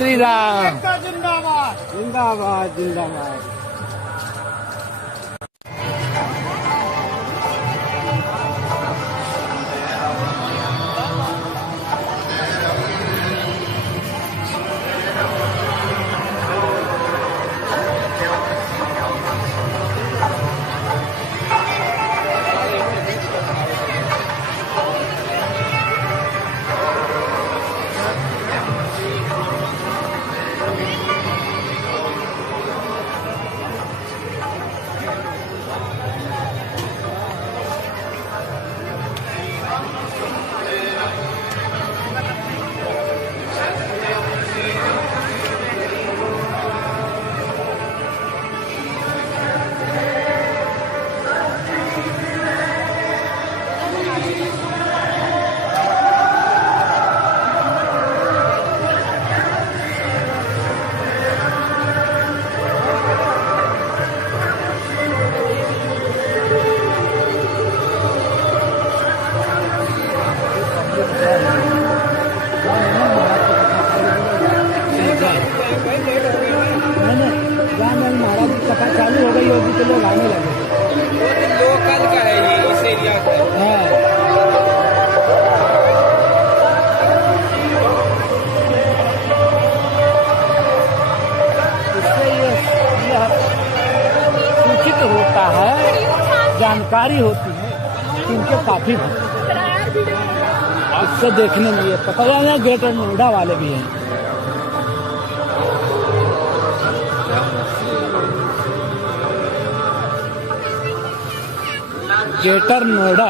श्री राम। जिंदाबाद जिंदाबाद जिंदाबाद। महाराज की कथा चालू हो गई होगी तो लोग आने लगे। लोकल का है ये, इस एरिया का हाँ। इससे ये सूचित होता है, जानकारी होती है कि इनके काफी इससे देखने में ये पता है। ग्रेटर नोएडा वाले भी हैं। ग्रेटर नोएडा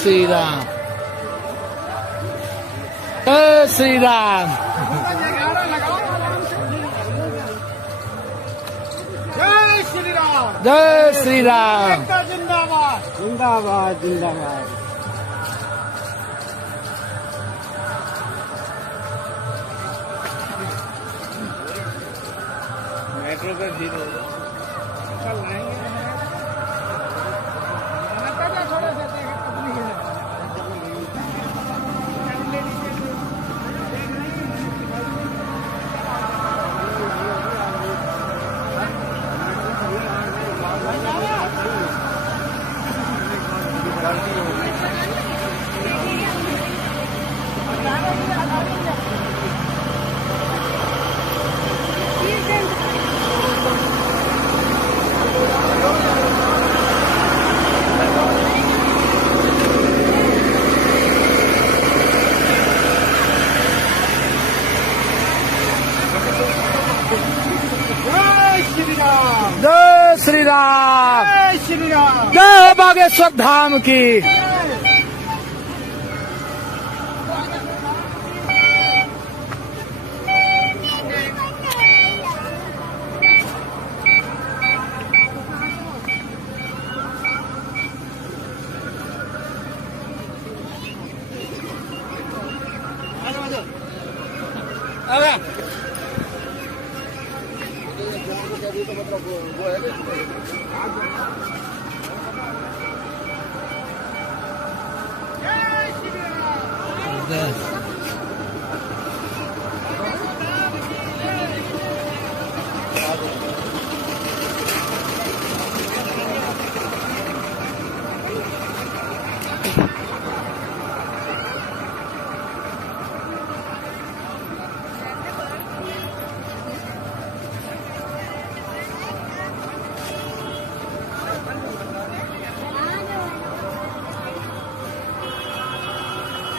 श्री राम। श्री राम। जय श्री राम। जय श्री राम। जिंदाबाद जिंदाबाद जिंदाबाद। मेट्रो का जीरो कल लाएंगे थोड़ा सा जय श्री राम। जय श्री राम। जय बागेश्वर धाम की।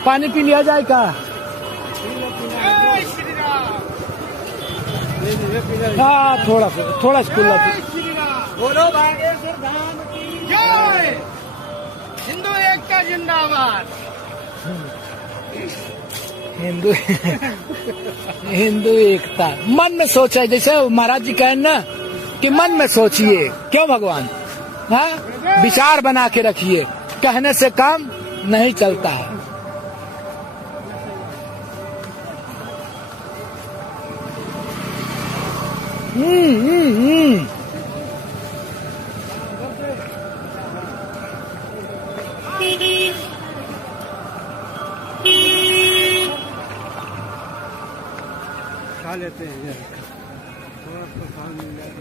पानी पी लिया जाए का? हाँ थोड़ा खुला। बोलो बागेश्वर धाम की जय। हिंदू एकता जिंदाबाद। हिंदू एकता मन में सोचा, जैसे महाराज जी कहें ना कि मन में सोचिए, क्यों भगवान? हाँ, विचार बना के रखिए कहने से काम नहीं चलता है। खा लेते हैं थोड़ा सा मिल जाए।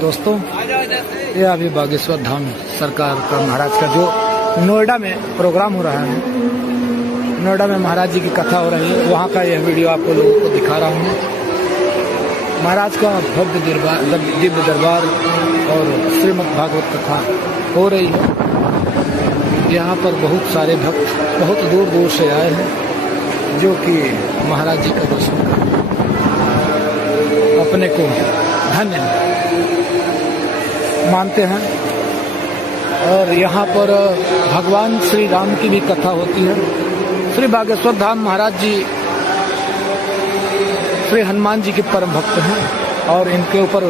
दोस्तों, ये अभी बागेश्वर धाम सरकार का महाराज का जो नोएडा में प्रोग्राम हो रहा है, नोएडा में महाराज जी की कथा हो रही है, वहाँ का यह वीडियो आपको लोगों को दिखा रहा हूँ। महाराज का भव्य दिव्य दरबार और श्रीमद् भागवत कथा हो रही है। यहाँ पर बहुत सारे भक्त बहुत दूर दूर से आए हैं, जो कि महाराज जी का दर्शन अपने को धन्य मानते हैं। और यहाँ पर भगवान श्री राम की भी कथा होती है। श्री बागेश्वर धाम महाराज जी श्री हनुमान जी के परम भक्त हैं और इनके ऊपर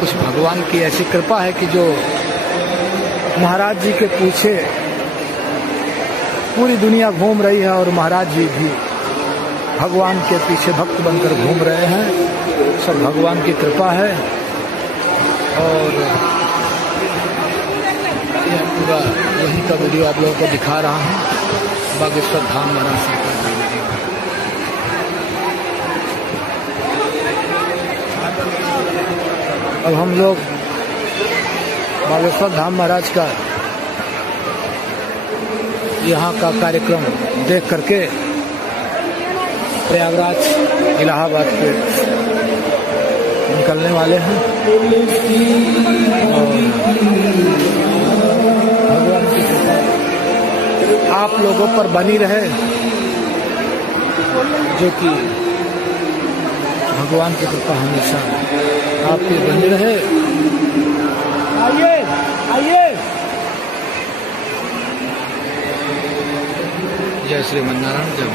कुछ भगवान की ऐसी कृपा है कि जो महाराज जी के पीछे पूरी दुनिया घूम रही है और महाराज जी भी भगवान के पीछे भक्त बनकर घूम रहे हैं। सब भगवान की कृपा है। और यह पूरा वहीं का वीडियो आप लोगों को दिखा रहा हूँ, बागेश्वर धाम महाराज जी का वीडियो। अब हम लोग बागेश्वर धाम महाराज का यहाँ का कार्यक्रम देख करके प्रयागराज इलाहाबाद के निकलने वाले हैं। और भगवान की कृपा आप लोगों पर बनी रहे, जो कि भगवान की कृपा हमेशा आप पे बनी रहे। आइए आइए। जय श्री मन्नारायण, जय